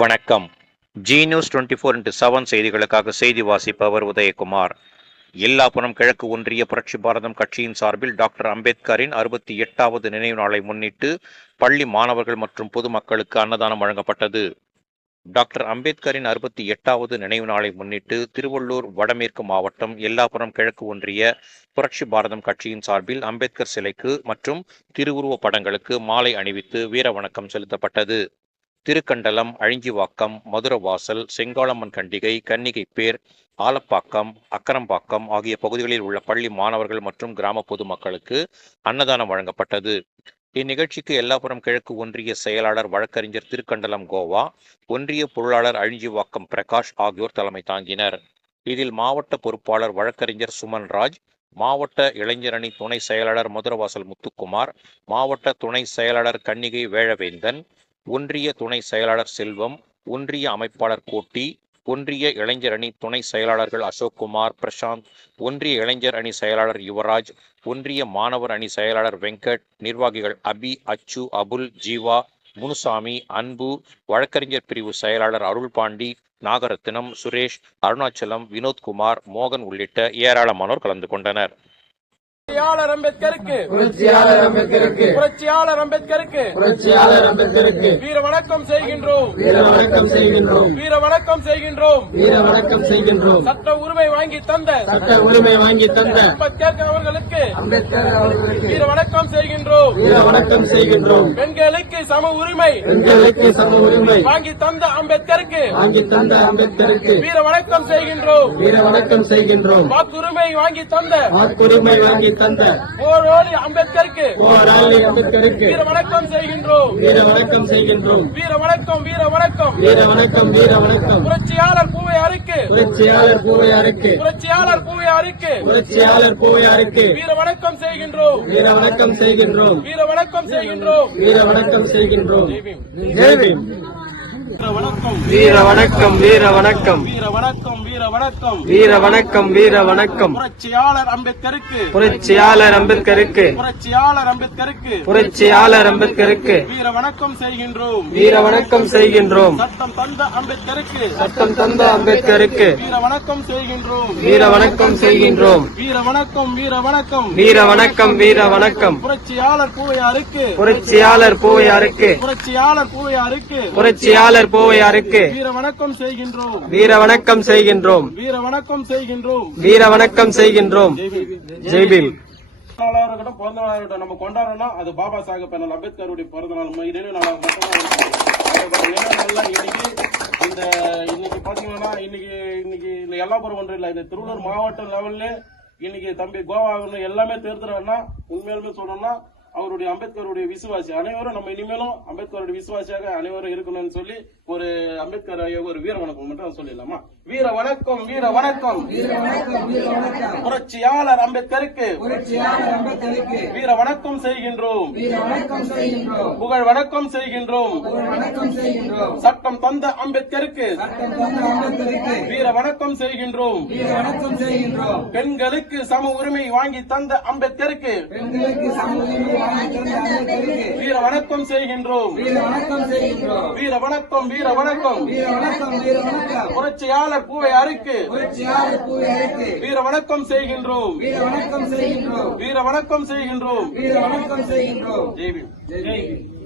வணக்கம். G news 24x7 செய்திகளுக்காக செய்தி வாசிப்பவர் உதயகுமார். எல்லாப்புறம் கிழக்கு ஒன்றிய புரட்சி பாரதம் கட்சியின் சார்பில் டாக்டர் அம்பேத்கரின் 68வது நினைவு நாளை முன்னிட்டு பள்ளி மாணவர்கள் மற்றும் பொதுமக்களுக்கு அன்னதானம் வழங்கப்பட்டது. டாக்டர் அம்பேத்கரின் 68வது நினைவு நாளை முன்னிட்டு திருவள்ளூர் வடமேற்கு மாவட்டம் எல்லாப்புறம் கிழக்கு ஒன்றிய புரட்சி பாரதம் கட்சியின் சார்பில் அம்பேத்கர் சிலைக்கு மற்றும் திருவுருவ படங்களுக்கு மாலை அணிவித்து வீர வணக்கம் செலுத்தப்பட்டது. திருக்கண்டலம், அழிஞ்சிவாக்கம், மதுரவாசல், செங்காளம்மன் கண்டிகை, கன்னிகைப்பேர், ஆலப்பாக்கம், அக்கரம்பாக்கம் ஆகிய பகுதிகளில் உள்ள பள்ளி மாணவர்கள் மற்றும் கிராம பொதுமக்களுக்கு அன்னதானம் வழங்கப்பட்டது. இந்நிகழ்ச்சிக்கு எல்லாப்புறம் கிழக்கு ஒன்றிய செயலாளர் வழக்கறிஞர் திருக்கண்டலம் கோவா, ஒன்றிய பொருளாளர் அழிஞ்சிவாக்கம் பிரகாஷ் ஆகியோர் தலைமை தாங்கினர். இதில் மாவட்ட பொறுப்பாளர் வழக்கறிஞர் சுமன்ராஜ், மாவட்ட இளைஞரணி துணை செயலாளர் மதுரவாசல் முத்துக்குமார், மாவட்ட துணை செயலாளர் கன்னிகை வேழவேந்தன், ஒன்றிய துணை செயலாளர் செல்வம், ஒன்றிய அமைப்பாளர் கோட்டி, ஒன்றிய இளைஞர் அணி துணை செயலாளர்கள் அசோக்குமார், பிரசாந்த், ஒன்றிய இளைஞர் அணி செயலாளர் யுவராஜ், ஒன்றிய மாணவர் அணி செயலாளர் வெங்கட், நிர்வாகிகள் அபி, அச்சு, அபுல், ஜீவா, முனுசாமி, அன்பு, வழக்கறிஞர் பிரிவு செயலாளர் அருள்பாண்டி, நாகரத்தினம், சுரேஷ், அருணாச்சலம், வினோத்குமார், மோகன் உள்ளிட்ட ஏராளமானோர் கலந்து கொண்டனர். புரட்சியாளர் அம்பேத்கருக்கு புரட்சியாளர் அம்பேத்கருக்கு புரட்சியாளர் அம்பேத்கருக்கு புரட்சியாளர் அம்பேத்கருக்கு வீர வணக்கம் செய்கின்றோம் வீர வணக்கம் செய்கின்றோம் வீர வணக்கம் செய்கின்றோம் வீர வணக்கம் செய்கின்றோம் சட்ட உரிமை வாங்கி தந்த அம்பேத்கர் அவர்களுக்கு வீர வணக்கம் செய்கின்றோம் வீர வணக்கம் செய்கின்றோம் பெண்களுக்கு சம உரிமை வாங்கி தந்த அம்பேத்கருக்கு வீர வணக்கம் செய்கின்றோம் வாக்குரிமை வாங்கி தந்த போராளி அம்பேத்கருக்கு வீர வணக்கம் செய்கின்றோம் வீர வணக்கம் புரட்சியாளர் பூவையாருக்கு வீர வணக்கம் செய்கின்றோம் ஜெய் பீம். வீர வணக்கம் புரட்சியாளர் அம்பேத்கருக்கு வீர வணக்கம் செய்கின்றோம் சட்டம் தந்த அம்பேத்கருக்கு வீர வணக்கம் செய்கின்றோம் வீர வணக்கம் புரட்சியாளர் பூவையாருக்கு வீர வணக்கம் செய்கின்றோம் ஜெய் பீம். பிறந்த நாள் நம்ம கொண்டாடுறோம்னா அது பாபா சாஹேப் அம்பேத்கருடைய பிறந்த நாள் நினைவு நாள் இன்னைக்கு பாத்தீங்கன்னா இன்னைக்கு எல்லாப்புறம் ஒன்றும் இல்ல, இந்த திருவள்ளூர் மாவட்ட லெவல்ல இன்னைக்கு தம்பி கோவா எல்லாமே தேர்தல்னா உண்மையாலுமே சொல்லணும்னா அவருடைய அம்பேத்கருடைய விசுவாசி அனைவரும் நம்ம இனிமேலும் அம்பேத்கருடைய விசுவாசியாக அனைவரும் இருக்கணும்னு சொல்லி ஒரு அம்பேத்கர் ஒரு வீர வணக்கம் மட்டும் சொல்லிடலாமா? வீர வணக்கம் புரட்சியாளர் அம்பேத்கருக்கு வீர வணக்கம் செய்கின்றோம் புகழ் வணக்கம் செய்கின்றோம் சட்டம் தந்த அம்பேத்கருக்கு வீர வணக்கம் செய்கின்றோம் பெண்களுக்கு சம உரிமை வாங்கி தந்த அம்பேத்கருக்கு வீர வணக்கம் செய்கின்றோம் வீர வணக்கம் புரட்சியாளர் பூவையாருக்கு வீர வணக்கம் செய்கின்றோம் ஜெய் பீம்.